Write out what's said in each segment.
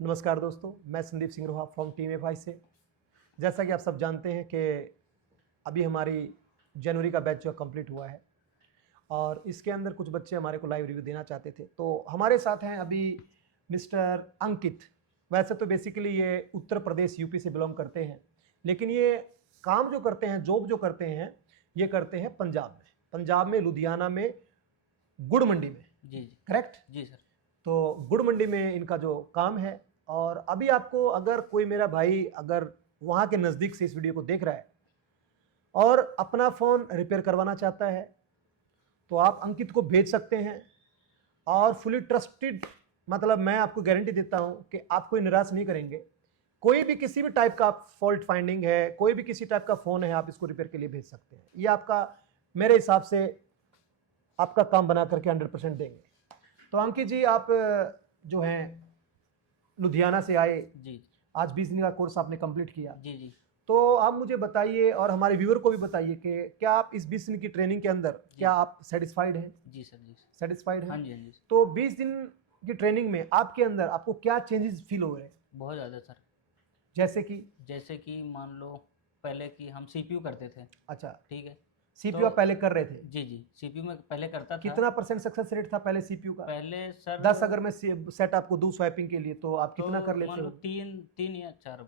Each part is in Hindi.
नमस्कार दोस्तों, मैं संदीप सिंह रोहा फ्रॉम टीम एफआई से। जैसा कि आप सब जानते हैं कि अभी हमारी जनवरी का बैच जो कंप्लीट हुआ है और इसके अंदर कुछ बच्चे हमारे को लाइव रिव्यू देना चाहते थे, तो हमारे साथ हैं अभी मिस्टर अंकित। वैसे तो बेसिकली ये उत्तर प्रदेश यूपी से बिलोंग करते हैं, लेकिन ये काम जो करते हैं, जॉब जो करते हैं, ये करते हैं पंजाब में लुधियाना में, गुड़ मंडी में। जी जी करेक्ट जी सर। तो गुड़ मंडी में इनका जो काम है। और अभी आपको अगर कोई मेरा भाई अगर वहाँ के नज़दीक से इस वीडियो को देख रहा है और अपना फ़ोन रिपेयर करवाना चाहता है, तो आप अंकित को भेज सकते हैं। और फुली ट्रस्टेड, मतलब मैं आपको गारंटी देता हूं कि आप कोई निराश नहीं करेंगे। कोई भी किसी भी टाइप का फॉल्ट फाइंडिंग है, कोई भी किसी टाइप का फ़ोन है, आप इसको रिपेयर के लिए भेज सकते हैं। ये आपका, मेरे हिसाब से आपका काम बना करके 100% देंगे। तो अंकित जी, आप जो हैं लुधियाना से आए, जी आज 20 दिन का कोर्स आपने कंप्लीट किया, जी जी तो आप मुझे बताइए और हमारे व्यूअर को भी बताइए कि क्या आप इस 20 दिन की ट्रेनिंग के अंदर क्या आप सेटिस्फाइड हैं? जी सर। जी सर। सेटिस्फाइड हैं? हाँ जी हाँ जी सर। तो 20 दिन की ट्रेनिंग में आपके अंदर आपको क्या चेंजेस फील हो रहे हैं? बहुत ज़्यादा सर। जैसे कि मान लो पहले कि हम सीपीयू करते थे। अच्छा, ठीक है। सीपीयू आप पहले कर रहे थे? जी जी, सीपीयू में पहले करता था। कितना % सक्सेस रेट था पहले सीपीयू का? पहले सर 10 अगर मैं सेट आपको दूं स्वैपिंग के लिए, तो आप कितना कर मान लेते लो हो? तीन तीन या चार।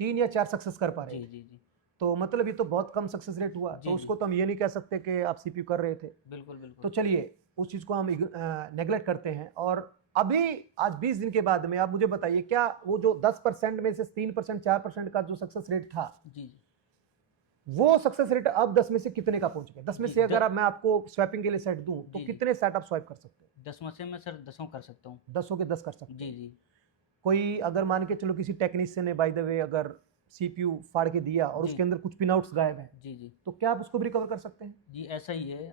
3 या 4 सक्सेस कर पा रहे जी हैं? जी जी। तो मतलब ये तो बहुत कम सक्सेस रेट हुआ। जी तो जी उसको तो हम ये नहीं कह सकते कि आप सीपीयू कर रहे थे। बिल्कुल तो बिल्कुल। चलिए उस चीज़ को हम नेगलेक्ट करते हैं। और अभी आज 20 दिन के बाद में आप मुझे बताइए, क्या वो जो 10% में से 3% 4% का जो सक्सेस रेट था, जी जी वो सक्सेस रेट अब 10 में से कितने का पहुंच गया? 10 में जी से अगर मैं आपको स्वैपिंग के लिए सेट दूं, तो जी जी कितने सेट आप स्वैप कर सकते हैं? 10 में से मैं सर 10 कर सकता हूँ। 10 के 10 कर सकते जी हैं। जी कोई अगर मान के चलो किसी टेक्नीशियन ने बाय द वे अगर सीपीयू फाड़ के दिया और जी उसके अंदर कुछ पिनआउट्स गायब हैं, जी जी तो क्या आप उसको भी रिकवर कर सकते हैं? जी। ऐसा ही है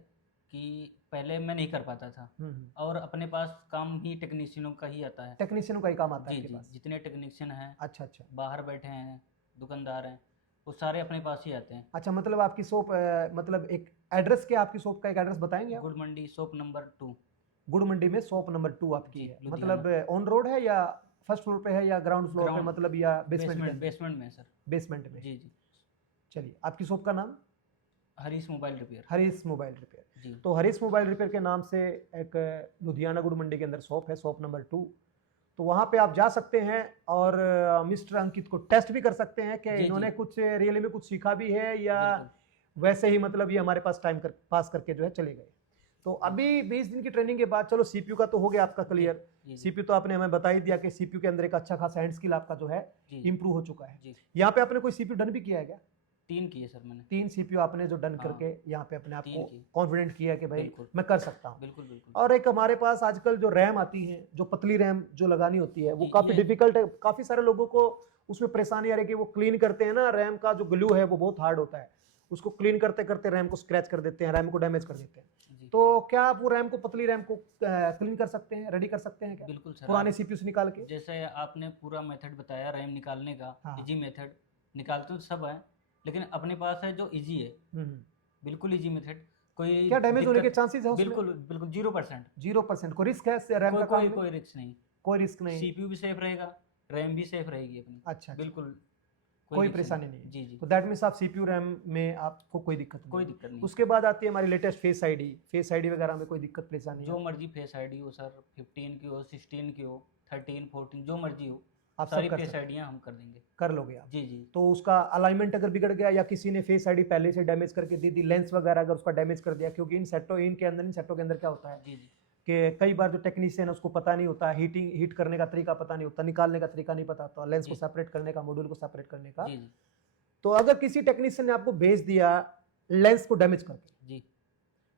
कि पहले मैं नहीं कर पाता था और अपने पास काम ही टेक्नीशियनों का ही आता है। टेक्नीशियनों का ही काम आता है जी आपके जी, पास? जितने टेक्नीशियन हैं अच्छा अच्छा बाहर बैठे हैं, दुकानदार हैं, वो सारे अपने पास ही आते हैं। अच्छा। मतलब आपकी शॉप, मतलब एक एड्रेस, क्या आपकी शॉप का एक एड्रेस बताएंगे आप? गुड़ मंडी शॉप नंबर 2। गुड़ मंडी में शॉप नंबर 2 आपकी जी है? लुधियाना। मतलब ऑन रोड है या फर्स्ट फ्लोर पे है या ग्राउंड फ्लोर पे, ग्राउंड मतलब या बेसमेंट के बेसमेंट अंदर? बेसमेंट में सर। बेसमेंट में। जी जी। चलिए, आपकी शॉप का नाम? Harish mobile repair. Harish mobile repair. जी तो हरीश मोबाइल रिपेयर के नाम से एक लुधियाना गुड़ मंडी के अंदर शॉप है, शॉप नंबर 2। तो वहाँ पे आप जा सकते हैं और मिस्टर अंकित को टेस्ट भी कर सकते हैं कि जी इन्होंने जी कुछ रियली में कुछ सीखा भी है या बिल्कुल। वैसे ही मतलब ये हमारे पास टाइम पास करके जो है चले गए। तो जी अभी 20 दिन की ट्रेनिंग के बाद चलो सीपीयू का तो हो गया आपका जी क्लियर। जी सीपीयू तो आपने हमें बता ही दिया कि सीपीयू के अंदर एक अच्छा खासा हैंड स्किल आपका जो है जी इंप्रूव हो चुका है। जी। यहाँ पे आपने कोई सीपीयू डन भी किया है क्या? 3 किए सर मैंने। 3 सीपीयू आपने जो डन हाँ करके यहाँ पे अपने आप 3 को किए। कॉन्फिडेंट किया कि भाई बिल्कुल मैं कर सकता हूँ। बिल्कुल बिल्कुल। और एक हमारे पास आजकल जो रैम आती है, जो पतली रैम जो लगानी होती है, वो जी काफी ये डिफिकल्ट है। काफी सारे लोगों को उसमें परेशानी आ रही है कि वो क्लीन करते हैं ना, रैम का जो ग्लू है वो बहुत हार्ड होता है, उसको क्लीन करते करते रैम को स्क्रैच कर देते हैं, रैम को डैमेज कर देते हैं। जी तो क्या आप वो रैम को, पतली रैम को क्लीन कर सकते हैं, रेडी कर सकते हैं क्या बिल्कुल सर। पुराने आप सीपीयू से निकाल के? जैसे आपने पूरा मेथड बताया रैम निकालने का, हाँ। इजी मेथड निकालते तो सब है, लेकिन अपने पास है जो इजी है, हम्म। बिल्कुल इजी मेथड। कोई क्या डैमेज होने के दिक्कत? चांसेस है उसमें? बिल्कुल बिल्कुल 0%। 0%? कोई रिस्क है रैम कोई का काम कोई में? कोई रिस्क नहीं। कोई रिस्क नहीं? सीपीयू भी सेफ रहेगा, रैम भी सेफ रहेगी अपनी। अच्छा अच्छा। बिल्कुल कोई कोई रिस्क परेशानी नहीं है? जी जी तो दैट मीन्स आप सीपीयू रैम में आपको कोई दिक्कत नहीं कोई है। दिक्कत नहीं। उसके बाद आती है हमारी latest face ID. Face ID वगैरह में कोई दिक्कत परेशानी है? जो मर्जी फेस आईडी हो सर, 15 की हो, 16 की हो, 13 14 जो मर्जी हो, आप सब सारी कर फेस सकते हैं? आईडियाँ हम कर देंगे। कर लोगे आप? जी जी तो उसका अलाइनमेंट अगर बिगड़ गया या किसी ने फेस आईडी पहले से डैमेज करके दी, लेंस वगैरह अगर उसका डैमेज कर दिया, क्योंकि इन सेटों के अंदर क्या होता है जी जी कि कई बार जो टेक्नीशियन है उसको पता नहीं होता, हीट करने का तरीका पता नहीं होता, निकालने का तरीका नहीं पता होता, लेंस को जी सेपरेट करने का, मॉड्यूल को सेपरेट करने का। जी जी तो अगर किसी टेक्नीशियन ने आपको भेज दिया लेंस को डैमेज करके, जी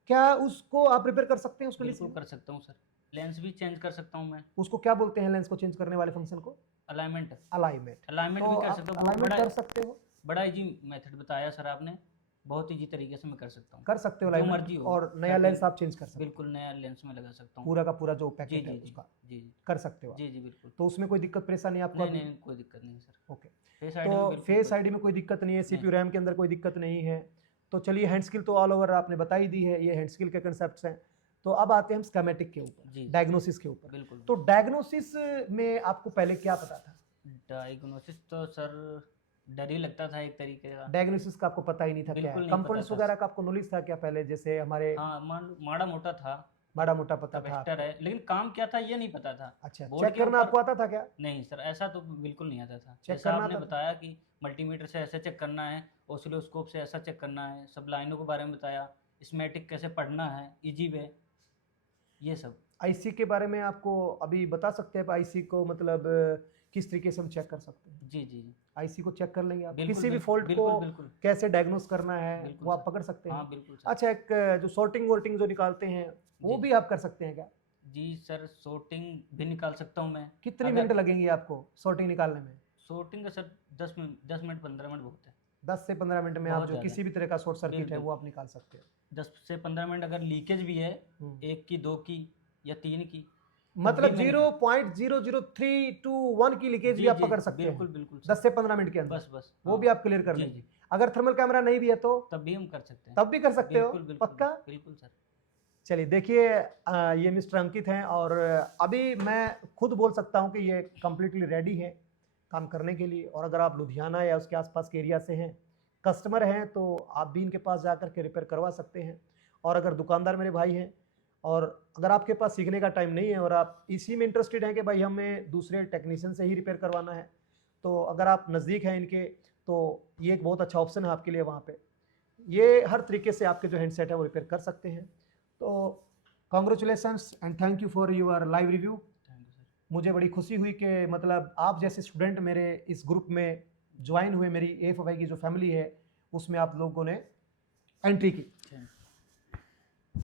क्या उसको आप रिपेयर कर सकते हैं उस कंडीशन बिल्कुल में? कर सकता हूँ सर। लेंस भी चेंज कर सकता हूँ मैं। उसको क्या बोलते हैं लेंस को चेंज करने वाले फंक्शन को? अलाइनमेंट। अलाइनमेंट। अलाइनमेंट तो भी कर आप सकता हूँ, अलाइनमेंट कर सकते हो? बड़ा इजी मेथड बताया सर आपने, बहुत इजी तरीके से मैं कर सकता हूँ। कर सकते हो जो अलाइनमेंट, मर्जी हो। और नया लेंस आप चेंज कर सकते हो? बिल्कुल नया लेंस में लगा सकता हूँ। पूरा का पूरा जो जी पैकेट है जी जी उसका जी जी कर सकते हो आप? जी जी बिल्कुल। तो उसमें कोई दिक्कत परेशानी आपको नहीं अभी? नहीं कोई दिक्कत नहीं सर। ओके। फेस आईडी में तो बिल्कुल फेस आईडी में कोई दिक्कत नहीं है, सीपीयू रैम के अंदर कोई दिक्कत नहीं है। तो चलिए, हैंड स्किल तो ऑल ओवर आपने बता ही दी है, ये हैंड स्किल के कंसेप्ट हैं। तो तो अब आते हैं हम स्कीमेटिक के ऊपर, जी डायग्नोसिस के ऊपर। बिल्कुल। तो डायग्नोसिस में आपको पहले क्या पता था? डायग्नोसिस तो सर डर ही लगता था एक तरीके का। डायग्नोसिस का आपको पता ही नहीं था क्या है? बिल्कुल नहीं पता कंपोनेंट्स था। वगैरह का आपको नॉलेज था क्या पहले? जैसे हमारे हाँ माड़ा मोटा था, माड़ा मोटा पता था कैपेसिटर आपको? है, लेकिन काम क्या था ये नहीं पता था। अच्छा, बोर्ड चेक के करना ऊपर आपको आता था क्या? नहीं सर, ऐसा तो बिल्कुल नहीं आता था। चेक जैसा करना आपने आता था? बताया कि मल्टीमीटर से ऐसे चेक करना है, ऑसिलोस्कोप से ऐसा चेक करना है, सब लाइनों के बारे में बताया, स्कीमेटिक कैसे पढ़ना है इजी वे, ये सब। आईसी के बारे में आपको अभी बता सकते हैं? आईसी को मतलब किस तरीके से हम चेक कर सकते हैं? जी जी जी आईसी को चेक कर लेंगे आप, बिल्कुल किसी भी बिल्कुल फॉल्ट को बिल्कुल बिल्कुल कैसे डायग्नोस करना है बिल्कुल वो आप सर। पकड़ सकते हाँ हैं। बिल्कुल सर। अच्छा, एक जो सॉर्टिंग वोर्टिंग जो निकालते हैं वो जी भी आप कर सकते हैं क्या? जी सर, sorting भी निकाल सकता हूँ मैं। कितनी अगर मिनट लगेंगी आपको सॉर्टिंग निकालने में? sorting का सर 10 मिनट 15 मिनट बहुत है। 10 से 15 मिनट में आप बहुत जो ज़्यादा किसी भी तरह का शॉर्ट सर्किट है बिल्कुल। वो आप निकाल सकते हैं। 10 से 15 मिनट अगर लीकेज भी है, हम्म। 1 की 2 की या 3 की, तब मतलब भी मैं 0.00321 की लीकेज भी जी आप जी पकड़ सकते बिल्कुल हैं बिल्कुल 10 सर। से 15 मिनट के अंदर। बस बस वो हाँ भी आप क्लियर कर जी लेंगे। जी, अगर थर्मल कैमरा नहीं भी है तो तब भी हम कर सकते हैं। तब भी कर सकते हो? बिल्कुल बिल्कुल पक्का? बिल्कुल सर। चलिए देखिए, ये मिस्टर अंकित हैं और अभी मैं खुद बोल सकता हूं कि ये कम्प्लीटली रेडी है काम करने के लिए। और अगर आप लुधियाना या उसके आसपास के एरिया से हैं, कस्टमर हैं, तो आप भी इनके पास जा कर के रिपेयर करवा सकते हैं। और अगर दुकानदार मेरे भाई हैं और अगर आपके पास सीखने का टाइम नहीं है और आप इसी में इंटरेस्टेड हैं कि भाई हमें दूसरे टेक्नीशियन से ही रिपेयर करवाना है, तो अगर आप नज़दीक हैं इनके तो ये एक बहुत अच्छा ऑप्शन है आपके लिए। वहाँ पे ये हर तरीके से आपके जो हैंडसेट है वो रिपेयर कर सकते हैं। तो congratulations and thank you for your live review. Thank you sir. मुझे बड़ी खुशी हुई कि मतलब आप जैसे स्टूडेंट मेरे इस ग्रुप में ज्वाइन हुए, मेरी AFY की जो फैमिली है उसमें आप लोगों ने एंट्री की।